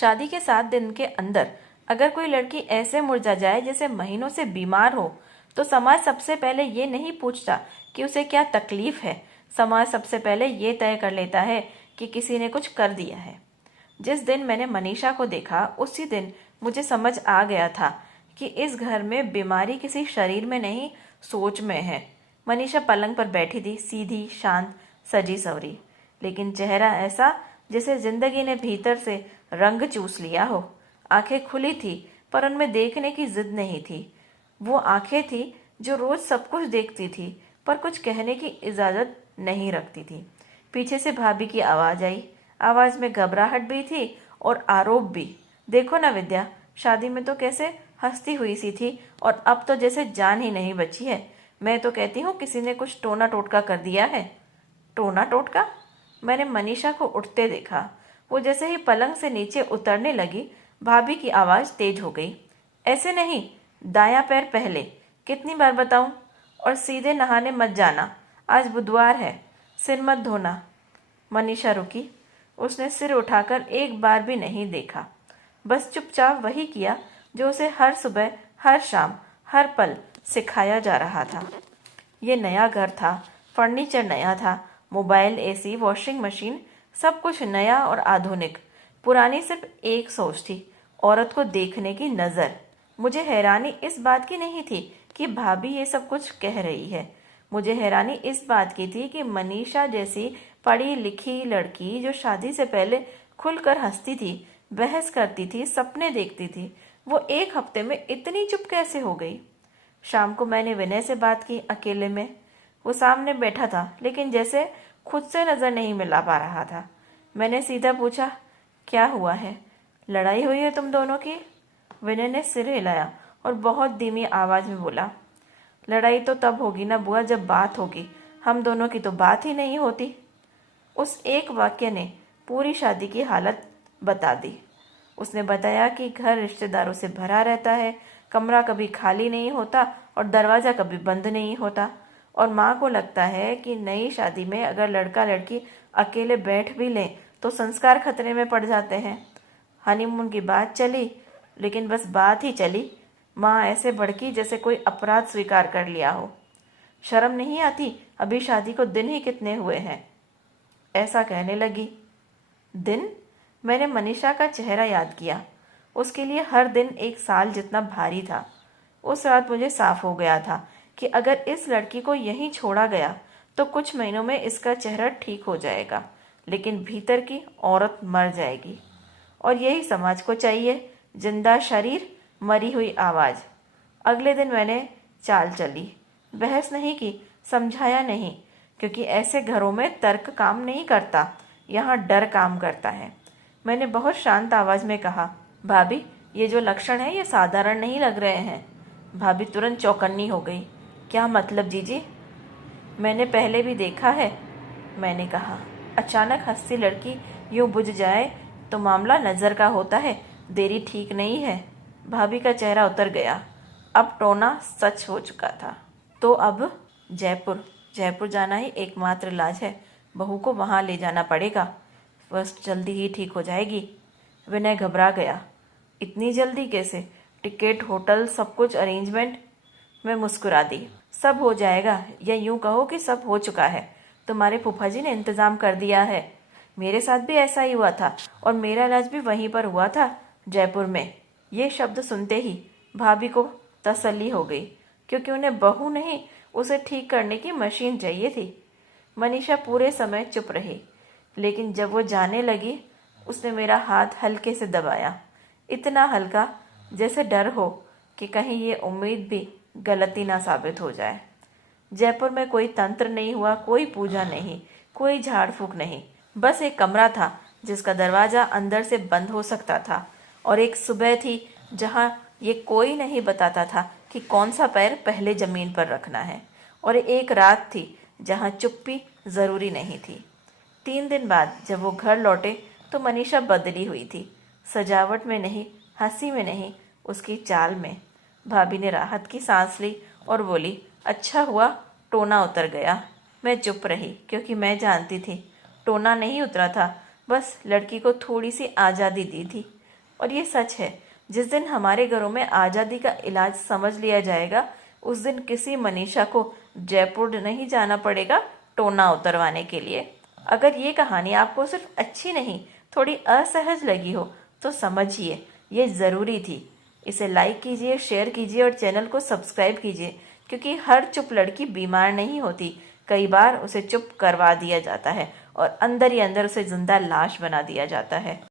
शादी के 7 दिन के अंदर अगर कोई लड़की ऐसे मुरझा जाए जैसे महीनों से बीमार हो, तो समाज सबसे पहले ये नहीं पूछता कि उसे क्या तकलीफ है। समाज सबसे पहले ये तय कर लेता है कि किसी ने कुछ कर दिया है। जिस दिन मैंने मनीषा को देखा, उसी दिन मुझे समझ आ गया था कि इस घर में बीमारी किसी शरीर में नहीं, सोच में है। मनीषा पलंग पर बैठी थी, सीधी, शांत, सजी सवरी, लेकिन चेहरा ऐसा जैसे जिंदगी ने भीतर से रंग चूस लिया हो। आंखें खुली थी, पर उनमें देखने की जिद नहीं थी। वो आंखें थी जो रोज सब कुछ देखती थी, पर कुछ कहने की इजाजत नहीं रखती थी। पीछे से भाभी की आवाज आई। आवाज में घबराहट भी थी और आरोप भी। देखो ना विद्या, शादी में तो कैसे हंसती हुई सी थी, और अब तो जैसे जान ही नहीं बची है। मैं तो कहती हूँ किसी ने कुछ टोना टोटका कर दिया है। टोना टोटका? मैंने मनीषा को उठते देखा। वो जैसे ही पलंग से नीचे उतरने लगी, भाभी की आवाज तेज हो गई। ऐसे नहीं, दायां पैर पहले। कितनी बार बताऊं? और सीधे नहाने मत जाना, आज बुधवार है। सिर मत धोना। मनीषा रुकी। उसने सिर उठाकर एक बार भी नहीं देखा, बस चुपचाप वही किया जो उसे हर सुबह, हर शाम, हर पल सिखाया जा रहा था। ये नया घर था, फर्नीचर नया था, मोबाइल, एसी, वॉशिंग मशीन, सब कुछ नया और आधुनिक। पुरानी सिर्फ एक सोच थी, औरत को देखने की नज़र। मुझे हैरानी इस बात की नहीं थी कि भाभी ये सब कुछ कह रही है। मुझे हैरानी इस बात की थी कि मनीषा जैसी पढ़ी लिखी लड़की, जो शादी से पहले खुलकर हंसती थी, बहस करती थी, सपने देखती थी, वो एक हफ्ते में इतनी चुप कैसे हो गई। शाम को मैंने विनय से बात की, अकेले में। वो सामने बैठा था, लेकिन जैसे खुद से नजर नहीं मिला पा रहा था। मैंने सीधा पूछा, क्या हुआ है? लड़ाई हुई है तुम दोनों की? विनय ने सिर हिलाया और बहुत धीमी आवाज में बोला, लड़ाई तो तब होगी ना बुआ जब बात होगी। हम दोनों की तो बात ही नहीं होती। उस एक वाक्य ने पूरी शादी की हालत बता दी। उसने बताया कि घर रिश्तेदारों से भरा रहता है, कमरा कभी खाली नहीं होता और दरवाज़ा कभी बंद नहीं होता, और माँ को लगता है कि नई शादी में अगर लड़का लड़की अकेले बैठ भी लें तो संस्कार खतरे में पड़ जाते हैं। हनीमून की बात चली, लेकिन बस बात ही चली। माँ ऐसे भड़की जैसे कोई अपराध स्वीकार कर लिया हो। शर्म नहीं आती? अभी शादी को दिन ही कितने हुए हैं, ऐसा कहने लगी। दिन? मैंने मनीषा का चेहरा याद किया। उसके लिए हर दिन एक साल जितना भारी था। उस रात मुझे साफ हो गया था कि अगर इस लड़की को यहीं छोड़ा गया तो कुछ महीनों में इसका चेहरा ठीक हो जाएगा, लेकिन भीतर की औरत मर जाएगी। और यही समाज को चाहिए, जिंदा शरीर, मरी हुई आवाज़। अगले दिन मैंने चाल चली, बहस नहीं की, समझाया नहीं, क्योंकि ऐसे घरों में तर्क काम नहीं करता, यहाँ डर काम करता है। मैंने बहुत शांत आवाज में कहा, भाभी, ये जो लक्षण है ये साधारण नहीं लग रहे हैं। भाभी तुरंत चौकन्नी हो गई। क्या मतलब जीजी? मैंने पहले भी देखा है, मैंने कहा। अचानक हंसती लड़की यूं बुझ जाए तो मामला नजर का होता है, देरी ठीक नहीं है। भाभी का चेहरा उतर गया। अब टोना सच हो चुका था। तो अब जयपुर, जयपुर जाना ही एकमात्र इलाज है। बहू को वहां ले जाना पड़ेगा, बस जल्दी ही ठीक हो जाएगी। विनय घबरा गया। इतनी जल्दी कैसे? टिकट, होटल, सब कुछ अरेंजमेंट? मैं मुस्कुरा दी। सब हो जाएगा, या यूं कहो कि सब हो चुका है। तुम्हारे फूफा जी ने इंतजाम कर दिया है। मेरे साथ भी ऐसा ही हुआ था, और मेरा इलाज भी वहीं पर हुआ था, जयपुर में। ये शब्द सुनते ही भाभी को तसल्ली हो गई, क्योंकि उन्हें बहू नहीं, उसे ठीक करने की मशीन चाहिए थी। मनीषा पूरे समय चुप रही, लेकिन जब वो जाने लगी, उसने मेरा हाथ हल्के से दबाया, इतना हल्का जैसे डर हो कि कहीं ये उम्मीद भी गलती ना साबित हो जाए। जयपुर में कोई तंत्र नहीं हुआ, कोई पूजा नहीं, कोई झाड़ फूक नहीं। बस एक कमरा था जिसका दरवाजा अंदर से बंद हो सकता था, और एक सुबह थी जहां ये कोई नहीं बताता था कि कौन सा पैर पहले जमीन पर रखना है, और एक रात थी जहां चुप्पी जरूरी नहीं थी। 3 दिन बाद जब वो घर लौटे तो मनीषा बदली हुई थी। सजावट में नहीं, हंसी में नहीं, उसकी चाल में। भाभी ने राहत की सांस ली और बोली, अच्छा हुआ टोना उतर गया। मैं चुप रही, क्योंकि मैं जानती थी टोना नहीं उतरा था, बस लड़की को थोड़ी सी आज़ादी दी थी। और ये सच है, जिस दिन हमारे घरों में आज़ादी का इलाज समझ लिया जाएगा, उस दिन किसी मनीषा को जयपुर नहीं जाना पड़ेगा टोना उतरवाने के लिए। अगर ये कहानी आपको सिर्फ अच्छी नहीं, थोड़ी असहज लगी हो, तो समझिए ये ज़रूरी थी। इसे लाइक कीजिए, शेयर कीजिए और चैनल को सब्सक्राइब कीजिए, क्योंकि हर चुप लड़की बीमार नहीं होती। कई बार उसे चुप करवा दिया जाता है और अंदर ही अंदर उसे जिंदा लाश बना दिया जाता है।